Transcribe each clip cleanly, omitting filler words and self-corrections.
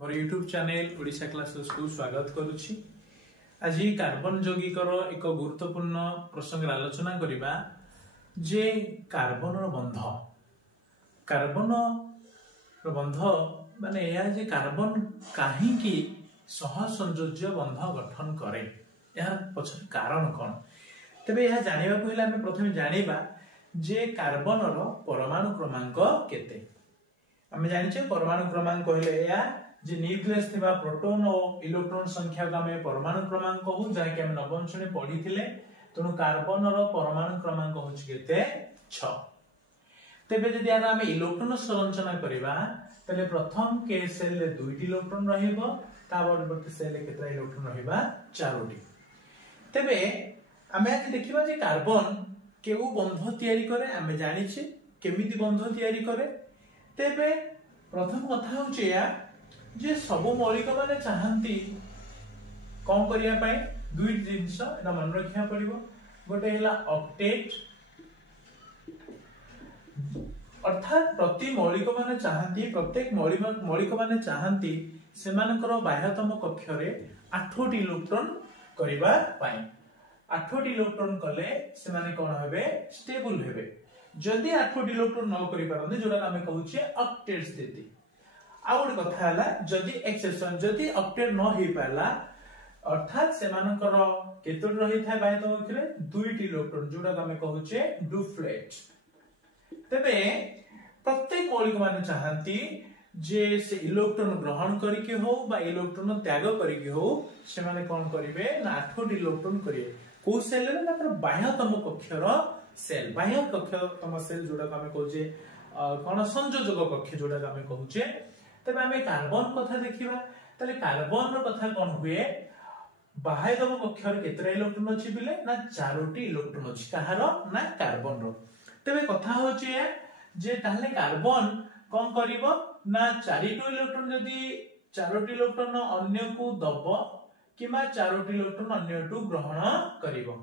मोर YouTube channel Odisha classes को स्वागत करुछि। आज कार्बन यौगिकर एक गुरुत्वपूर्ण प्रसंग आलोचना करिबा जे कार्बन बंध माने या जे कार्बन काहे की सह संयोज्य बंध गठन करे यार पछर कारण कोन। तबे यह जानिबा पहिले हम प्रथमे जानिबा जे कार्बन रो परमाणु क्रमांक केते। हम जानिछे परमाणु क्रमांक कहले या जे न्यूक्लियस थिबा प्रोटॉन और इलेक्ट्रॉन संख्या को हम परमाणु क्रमांक कहू जाय कि हम नवम श्रेणी पढिथिले। तनु कार्बन रो परमाणु क्रमांक होछ केते 6। तबे जदि यार हम इलेक्ट्रॉन संरचना करिबा तले प्रथम के सेल ले 2टी इलेक्ट्रॉन रहिबो ता परवर्ती सेल ले केतरा इलेक्ट्रॉन रहिबा 4टी। तबे हम आज देखिबा जे कार्बन केउ बंध तयारी करे हम जानिछे केमिति बंध तयारी करे। तबे प्रथम कथा होचे या जे सब मौलिक माने चाहंती कौन करिया पाए दुई जिंस एटा मन रखिया पड़िबो। गोटे हैला ऑक्टेट अर्थात प्रति मौलिक माने चाहंती प्रत्येक मौलिक माने चाहंती सेमानकर बाह्यतम कक्ष रे 8टी इलेक्ट्रॉन करिबा पाए। 8टी इलेक्ट्रॉन कले सेमाने कोन हेबे स्टेबल हेबे। जदि 8टी इलेक्ट्रॉन न करि पारने जोडा हम कहूचे ऑक्टेट स्थिति। आ गोटे कथा हला जदि एक्सेप्शन जदि ऑक्टेट न हेई पाला अर्थात सेमानकर केतोट रही थाए बाह्यतम कक्ष रे 2टी इलेक्ट्रॉन जोडा हम कहूचे डुप्लेट। तबे प्रत्येक मौलिक माने चाहंती जे से इलेक्ट्रॉन ग्रहण करिके हो बा इलेक्ट्रॉन त्याग करिके हो से माने कोन करिवे ना 8टी इलेक्ट्रॉन करिवे को सेल रे ना बाह्यतम कक्ष रो सेल बाह्य कक्ष तम सेल जोडा हम कहूचे कोन संयोजक कक्ष जोडा हम कहूचे। तबे हमें कार्बन कथा देखिबा तले कार्बन रो कथा कोन हुए बाह्यतम कक्ष रे केतरा इलेक्ट्रॉन अछि बिले ना 4टी इलेक्ट्रॉन अछि कहारो ना कार्बन रो। तबे कथा होचे जे ताले कार्बन कोन करिवो ना 4टी इलेक्ट्रॉन जदी 4टी इलेक्ट्रॉन अन्य को दबो किबा 4टी इलेक्ट्रॉन अन्य टू ग्रहण करिवो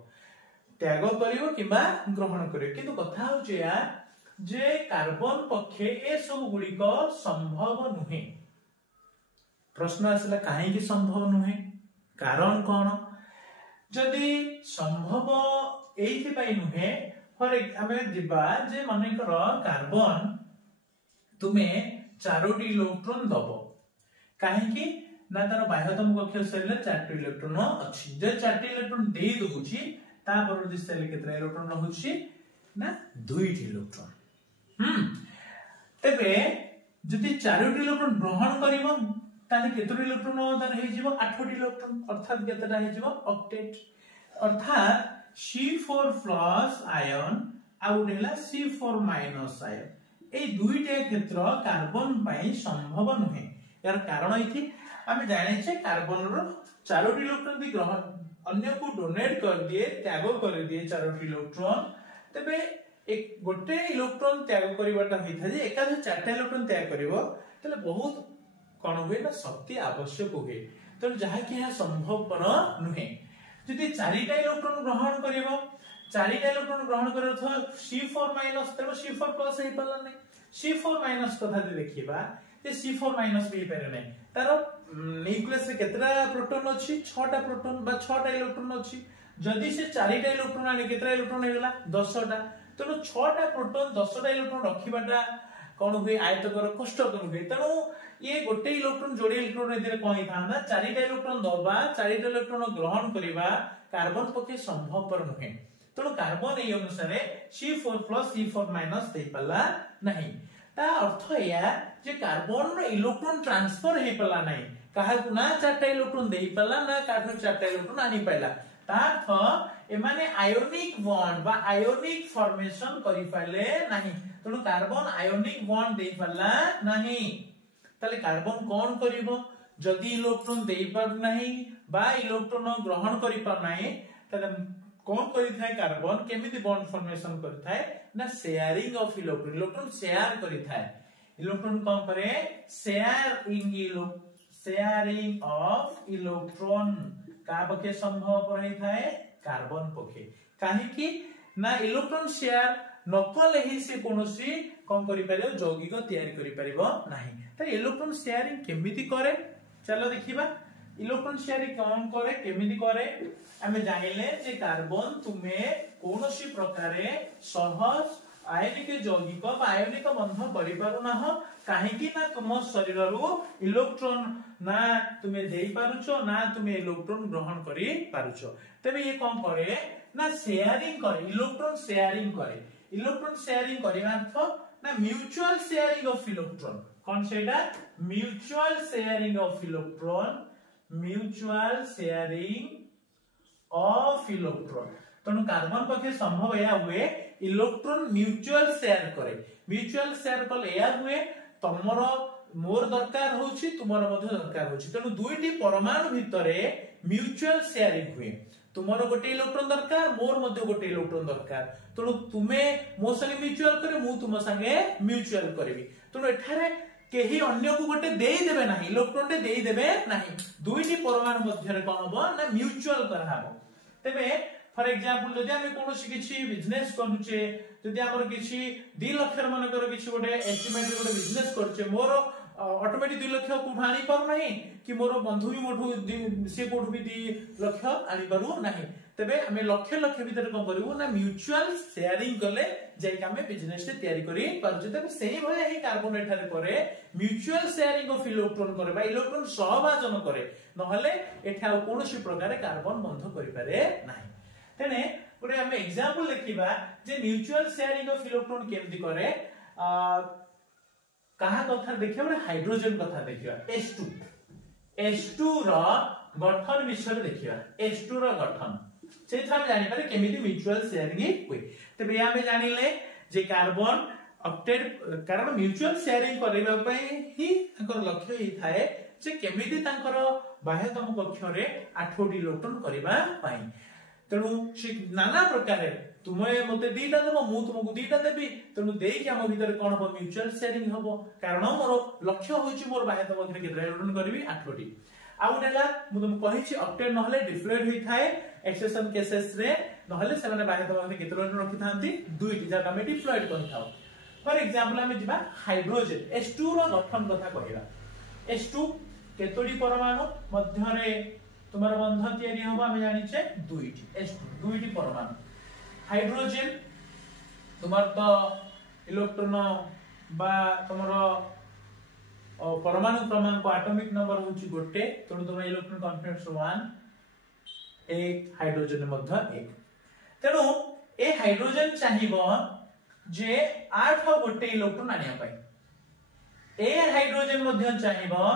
त्याग करिवो किबा ग्रहण करिवो। किंतु कथा होचे या जे कार्बन पक्षे ए सब गुडी को संभव नुहे। प्रश्न आसला काहे की संभव नुहे कारण कोन जदी संभव एथि पई नुहे फॉर हमें दिबा जे मानेकर कार्बन तुमे 4टी इलेक्ट्रॉन दबो काहे की ना तार बाह्यतम कक्ष सेल रे 4टी इलेक्ट्रॉन अछि। जे 4टी इलेक्ट्रॉन देई दोछि ता परवर्ती सेल रे केतरा इलेक्ट्रॉन रहउछि ना 2टी इलेक्ट्रॉन। तबे जदि 4टी इलेक्ट्रॉन ग्रहण करिवो ताले केतरा इलेक्ट्रॉन तार हे जिवो 8टी इलेक्ट्रॉन अर्थात केतरा हे जिवो ऑक्टेट अर्थात C4+ आयन आउ हेला C4- आयन ए दुईटा क्षेत्र कार्बन पई संभव नुहे। यार कारण इथि हम जाने छे कार्बन रो 4टी इलेक्ट्रॉन भी ग्रहण अन्य को डोनेट कर दिए त्याग कर दिए 4टी इलेक्ट्रॉन। तबे एक गोटे इलेक्ट्रॉन त्याग करिवाटा होइथा जे एकाधे 4टा इलेक्ट्रॉन त्याग करिवो तले बहुत कोन होय ना शक्ति आवश्यक होय। तो जहा कि यह संभवपर नुहे। जदि 4टा इलेक्ट्रॉन ग्रहण करिवो 4टा इलेक्ट्रॉन ग्रहण करे तो C4- तब C4+ हे पला नै C4- कथा दे देखिबा जे C4- भी पारे नै तार न्यूक्लियस रे केतरा प्रोटॉन अछि 6टा प्रोटॉन बा 6टा इलेक्ट्रॉन अछि। जदि से 4टा इलेक्ट्रॉन आले केतरा इलेक्ट्रॉन हेला 10टा तनो 6टा प्रोटॉन 10टा इलेक्ट्रॉन रखिबाटा कोन हुए आयतकर कष्टकर हुए। तनो ये गोटे इलेक्ट्रॉन जोड़े इलेक्ट्रॉन एदिरे कोन थाना 4टा इलेक्ट्रॉन दबा 4टा इलेक्ट्रॉन ग्रहण करिबा कार्बन पक्षे संभवपर नुहे। तनो कार्बन ए अनुसार C4+ C4- दे पला नहीं। ता अर्थ या जे कार्बन रो इलेक्ट्रॉन ट्रांसफर हे पला नहीं काहा ना 4टा इलेक्ट्रॉन देई पला ना काठो 4टा इलेक्ट्रॉन आनी पाइला ता अर्थ ए माने आयोनिक बॉन्ड बा आयोनिक फॉर्मेशन करि पाले नहीं। तनो कार्बन आयोनिक बॉन्ड देई पला नहीं ताले कार्बन कोन करिवो जदि इलेक्ट्रॉन देई पार नहीं बा इलेक्ट्रॉन ग्रहण करि पार नहीं ताले कोन करि थाए कार्बन केमिति बॉन्ड फॉर्मेशन करि थाए ना शेयरिंग ऑफ इलेक्ट्रॉन शेयर करि थाए। इलेक्ट्रॉन कोन करे शेयरिंग ऑफ इलेक्ट्रॉन का पक्षे संभव पर थाए कार्बन पक्षे काहे कि ना इलेक्ट्रॉन शेयर नकले ही से कोनोसी कोन करि पारे यौगिक तयारी करि परिबो नाही। तो इलेक्ट्रॉन शेयरिंग केमिति करे चलो देखिबा इलेक्ट्रॉन शेयरिंग कौन करे केमिति करे आमे जानिले जे कार्बन तुमे कोनोसी प्रकारे सहज आयनिक यौगिक बा आयनिक बंध करि पारु ना हो काहेकि ना तुम शरीर रु इलेक्ट्रॉन ना तुमे देई पारुछो ना तुमे इलेक्ट्रॉन ग्रहण करि पारुछो तबे ये कोन करे ना शेयरिंग करे इलेक्ट्रॉन शेयरिंग करे अर्थ ना म्यूचुअल शेयरिंग ऑफ इलेक्ट्रॉन कौन सेटा mutual sharing of electron Tanu carbon पक्षे संभव या हुए इलेक्ट्रॉन म्यूचुअल शेयर कले या हुए तमरो मोर दरकार होची तुमरो मध्य दरकार होची तनु दुईटी परमाणु भितरे म्यूचुअल शेयरिंग हुए तुमरो गोटे इलेक्ट्रॉन दरकार मोर मध्य गोटे इलेक्ट्रॉन दरकार तनु तुमे मो संगे म्यूचुअल करे मु तुम संगे म्यूचुअल करबी तनु एठारे केही अन्य को गोटे देई देबे नाही इलेक्ट्रॉन दे देई देबे नाही दुईटी परमाणु मध्य रे कोन हो ना म्यूचुअल कराबो तबे फॉर एग्जांपल जदि हम कोनोसी किछि बिजनेस करूचे जदि हमर किछि 2 लाख मानकर किछि गोटे एस्टिमेट गोटे बिजनेस करचे मोर ऑटोमेटिक 2 लाख को आनी पारु नाही कि मोर बंधु भी मोठू से कोठू भी 2 लाख आनी पारु नाही तबे हमें लाख लाख भीतर कोन करिवो ना म्यूचुअल शेयरिंग कले जे हम बिजनेस से तयारी करी पारु तबे सेही भले ही कार्बन एठारे करे म्यूचुअल शेयरिंग ऑफ इलेक्ट्रॉन करे बा इलेक्ट्रॉन सहभाजन करे नहले एठा कोनोसी प्रकार कार्बन बंध करि पारे नाही तेने गोटे हम एग्जांपल देखिबा जे म्यूचुअल शेयरिंग ऑफ इलेक्ट्रॉन केमति करे कहा कथा देखिबा गोटे हाइड्रोजन कथा देखिबा H2 रो गठन विषय देखिबा H2 रो गठन से हम जानि पारे केमिति म्यूचुअल शेयरिंग होय तबे हम जानिले जे कार्बन ऑक्टेट कारण म्यूचुअल शेयरिंग करबा पई ही ताकर लक्ष्य ही थाए जे केमिति ताकर बाह्यतम कक्ष रे 8 इलेक्ट्रॉन करबा पई तेणु नाना प्रकार तुम्हें मते दीटा देबो मु तुमको दीटा देबी तेणु देई के हम भीतर कोन हो म्यूचुअल शेयरिंग हबो कारण मोर लक्ष्य होची मोर बाह्यतम कक्ष केते इलेक्ट्रॉन करबी 8टी आउटेला मु तुम कहिछि ऑक्टेट नहले डिप्लॉयड होई थाए एक्सेप्शन केसेस रे नहले सेमाने बाह्यतम कक्ष केते इलेक्ट्रॉन रखि थांती दुईटी जका हम डिप्लॉयड करि थाउ फॉर एग्जांपल हम जिबा हाइड्रोजन H2 रो गठन कथा कहिबा H2 केतोडी परमाणु मध्य रे तुम्हारा बंध तैयारी होबा हम जानि छे दुईटी परमाणु हाइड्रोजन तुम्हार तो इलेक्ट्रॉन बा तुम्हारा परमाणु क्रमांक एटॉमिक नंबर होची गोटे तणु तुम इलेक्ट्रॉन कॉन्फिडेंस 1 एक हाइड्रोजन मध्य एक तेणु ए हाइड्रोजन चाहिबो जे 8 गोटे इलेक्ट्रॉन आनिया पाई ए हाइड्रोजन मध्य चाहिबो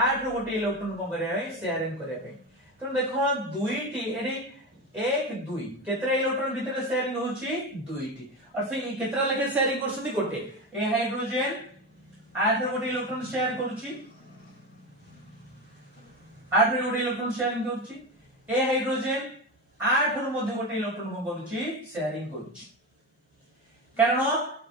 8 गोटे इलेक्ट्रॉन को करिया शेयरिंग करिया पाई तो देखो दुईटी एरे 1 2 केतरा इलेक्ट्रॉन भीतर शेयरिंग होची दुईटी और फिर केतरा लगे शेयरिंग करसुदी गोटे ए हाइड्रोजन 8 गोटे इलेक्ट्रॉन शेयर करूची 8 गोटे इलेक्ट्रॉन शेयरिंग करूची ए हाइड्रोजन 8 रो मध्ये गोटे इलेक्ट्रॉन को करूची शेयरिंग करूची कारण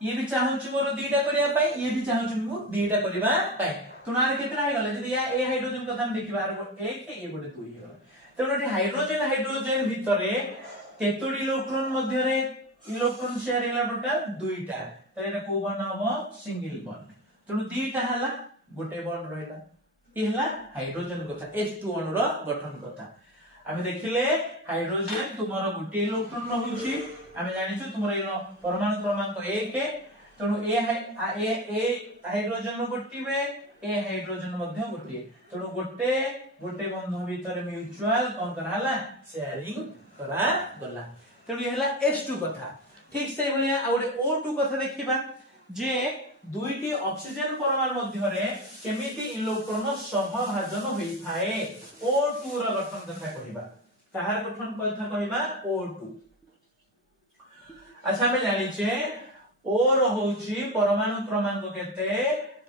ये भी चाहूची मोर दीटा करिया पाई ये भी चाहूची मु दीटा करबा पाई तुनारे केतरा हे गले जदी ए हाइड्रोजन कथा हम देखिबा आरो 1 ए गोटे 2 हे तेणु हाइड्रोजन भितरे केतोडी इलेक्ट्रॉन मध्य रे इलेक्ट्रॉन शेयर हैला टोटल दुईटा त को बन हबो सिंगल बॉन्ड तेणु दीटा हला गोटे बॉन्ड रहला ई हला हाइड्रोजन कथा H2 रो गठन कथा आमे देखिले हाइड्रोजन तुमरो गोटे इलेक्ट्रॉन रहुची आमे जानिछु तुमरो परमाणु क्रमांक 1 तेणु ए हाइड्रोजन रो गोटीबे ए हाइड्रोजन मध्य गोटी तेणु गोटे बंध भीतर म्यूचुअल कोन कराला शेयरिंग करा गला तेणु ये हला H2 कथा ठीक से बलिया आ गोटे O2 कथा देखिबा जे दुईटी ऑक्सीजन परमाणु मध्य रे केमिति इलेक्ट्रॉन सहभाजन होई थाए O2 रो गठन कथा कहिबा ताहार गठन कथा कहिबा O2 अच्छा हम जानि छे O रो होची परमाणु क्रमांक केते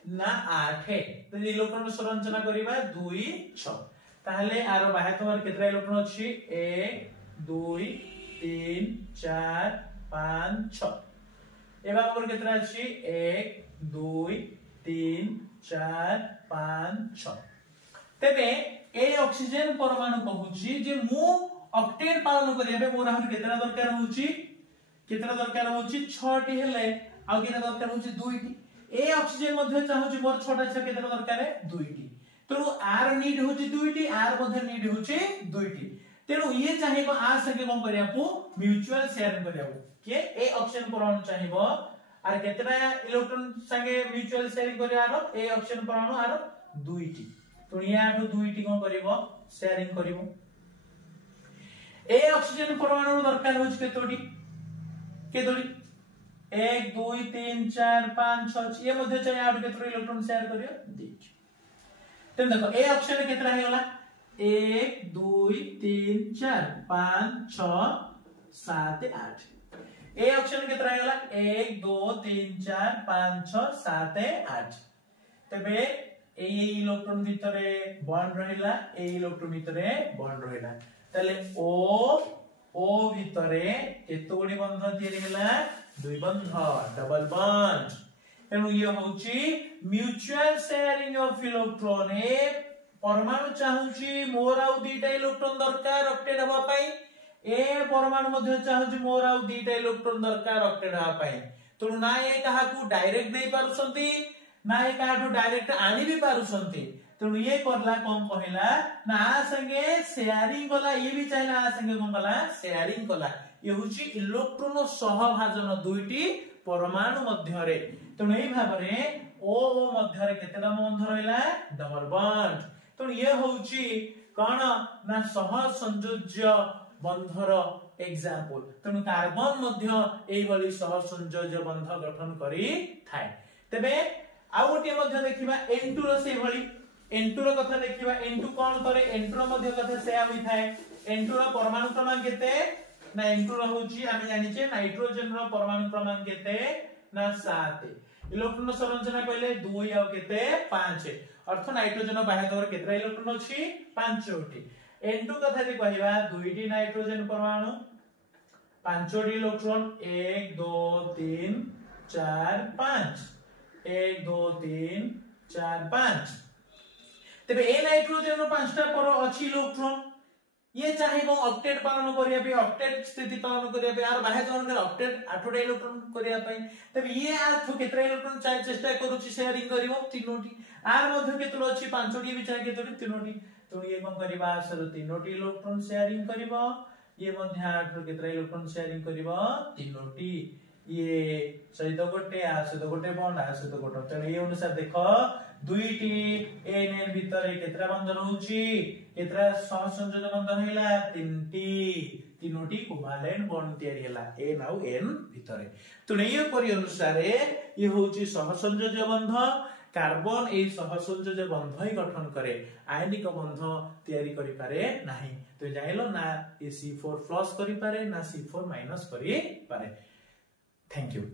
ना 8 तो इलेक्ट्रॉन संरचना करिबा 2 6 ताहले आरो बाह्यतम केतरा इलेक्ट्रॉन अछि 1 2 3 4 5 6 एबा हमर केतरा अछि 1 2 3 4 5 6 तबे ए ऑक्सीजन परमाणु कहूची जे मु ऑक्टेट पालन करियाबे मोर हमर केतरा दरकार होची 6 टी हेले आ केतरा दरकार होची 2 टी ए ऑक्सीजन मध्ये चाहूची मोर छोटा छ केतरा दरकार है दुईटी तेणु आर नीड होची दुईटी आर मध्ये नीड होची दुईटी तेणु ये चाहिबो आ संगे कोन करियापु म्यूचुअल शेयरिंग करियापु के ए ऑक्सीजन परमाणु चाहिबो आर केतरा इलेक्ट्रॉन संगे म्यूचुअल शेयरिंग करियारो ए ऑक्सीजन परमाणु आर दुईटी तो याठू दुईटी कोन करिवो शेयरिंग करिवो ए ऑक्सीजन परमाणु दरकार होची केतोटी 1 2 3 4 5 6 ये मध्ये चाहिए आठ केतरा इलेक्ट्रॉन शेयर करियो दिच तेन देखो ए ऑक्सीजन केतरा हे होला 1 2 3 4 5 6 7 8 ए ऑक्सीजन केतरा हे होला 1 2 3 4 5 6 7 8 तबे ए इलेक्ट्रॉन भितरे बॉन्ड रहिला ए इलेक्ट्रॉन भितरे बॉन्ड रहिला तले ओ भितरे केतोडी बंध तयारी होला दुई बंध डबल बॉन्ड तेणु ये होची म्यूचुअल शेयरिंग ऑफ इलेक्ट्रॉन ए परमाणु चाहूची मोर आउ दुईटा इलेक्ट्रॉन दरकार ऑक्टेट हवा पई ए परमाणु मध्ये चाहूची मोर आउ दुईटा इलेक्ट्रॉन दरकार ऑक्टेट हवा पई तेणु ना ए काहाकू डायरेक्ट देई पारुसंती ना ए काहाकू डायरेक्ट आनी भी पारुसंती तेणु ये करला कौन कहला ना आ संगे शेयरिंग कला ये भी चाहला आ संगे कौन कला शेयरिंग कला ये होची इलेक्ट्रॉन सहभाजन दुईटी परमाणु मध्य रे तेणु एई भाबरे ओ मध्य रे केतेटा बंध रहला डबल बॉन्ड तेणु ये होची कोन ना सह संयोज्य बंधर एग्जांपल तेणु कार्बन मध्य एई बली सह संयोज्य बंध गठन करी थाए तबे आ गोटे मध्य देखिबा N2 रो से भली N2 रो कथा देखिबा N2 कोन करे N2 रो मध्य कथा सेया होई थाए N2 रो परमाणु क्रमांक केते ना N2 रो होची आमे जानि छे नाइट्रोजन रो परमाणु क्रमांक केते ना 7 इलेक्ट्रॉन संरचना कहले 2 आ केते 5 अर्थ नाइट्रोजन बाह्य तवर केतरा इलेक्ट्रॉन अछि 5टी N2 कथा जे कहिबा दुईटी नाइट्रोजन परमाणु 5टी इलेक्ट्रॉन 1 2 3 4 5 1 2 3 4 5 तबे ए नाइट्रोजन रो 5टा पर अछि इलेक्ट्रॉन ये चाहिबो ऑक्टेट पालन करिया पे ऑक्टेट स्थिति पालन करिया पे आर बाह्य तवर में ऑक्टेट 8टा इलेक्ट्रॉन करिया पे तबे ये आर केतरा इलेक्ट्रॉन चाहे चेष्टा करूची शेयरिंग करिवो तीनोटी आर मध्ये केतलो अछि 5टी भी चाहे केतोटी तीनोटी तो ये कोन करिबा सर तीनोटी इलेक्ट्रॉन शेयरिंग करिवो ये मध्ये आर केतरा इलेक्ट्रॉन शेयरिंग करिवो तीनोटी ये सहित गोटे आ सहित गोटे बॉन्ड आ सहित गोटे तेणु ये अनुसार देखो दुईटी एन भितर केतरा बंध रहउची केतरा सहसंयोजन बंध हैला तीनोटी कोवालेंट बॉन्ड तयारी हैला एन आउ एन भितर तेणु ये परि अनुसार ये होची सहसंयोजन बंध कार्बन ए सहसंयोजन बंध ही गठन करे आयनिक बंध तयारी करि पारे नाही तो जाइलो ना ए C4+ करि पारे ना C4- करि पारे Thank you.